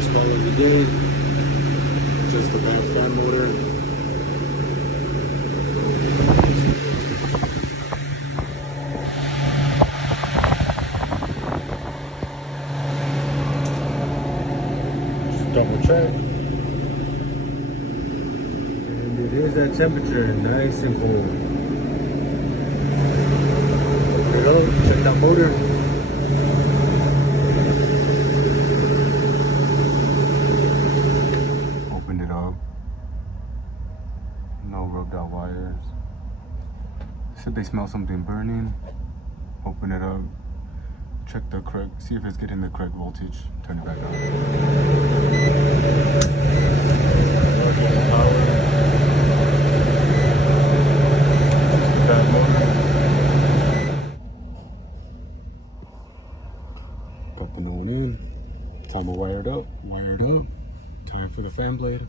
first call of the day. Just the bad fan motor. Just double check. And it is at temperature, nice and cool. Open it up, check that motor. Open it up. No rubbed out wires. Said they smell something burning. Open it up. Check the correct, see if it's getting the correct voltage. Turn it back on. Got the known in. Timer wired up. Time for the fan blade.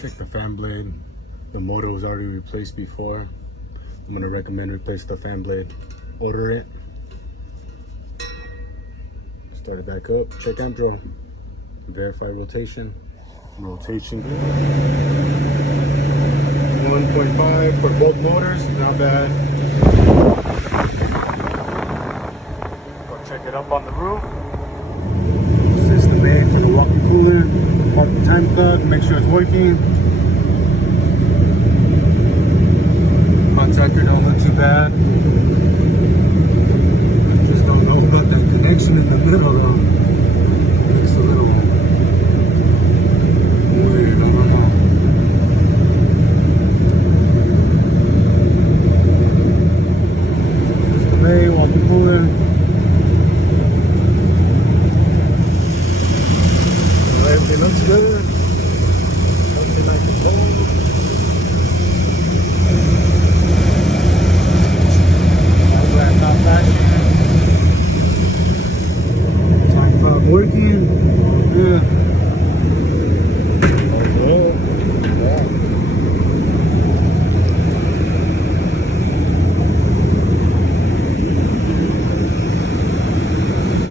Check the fan blade. The motor was already replaced before. I'm gonna recommend replace the fan blade. Order it. Start it back up. Check amp draw. Verify rotation. Rotation. 1.5 for both motors. Not bad. Go check it up on the roof. System A for the walkie cooler. Mark the time plug. Make sure it's working. Contactor don't look too bad. Just don't know about that connection in the middle though.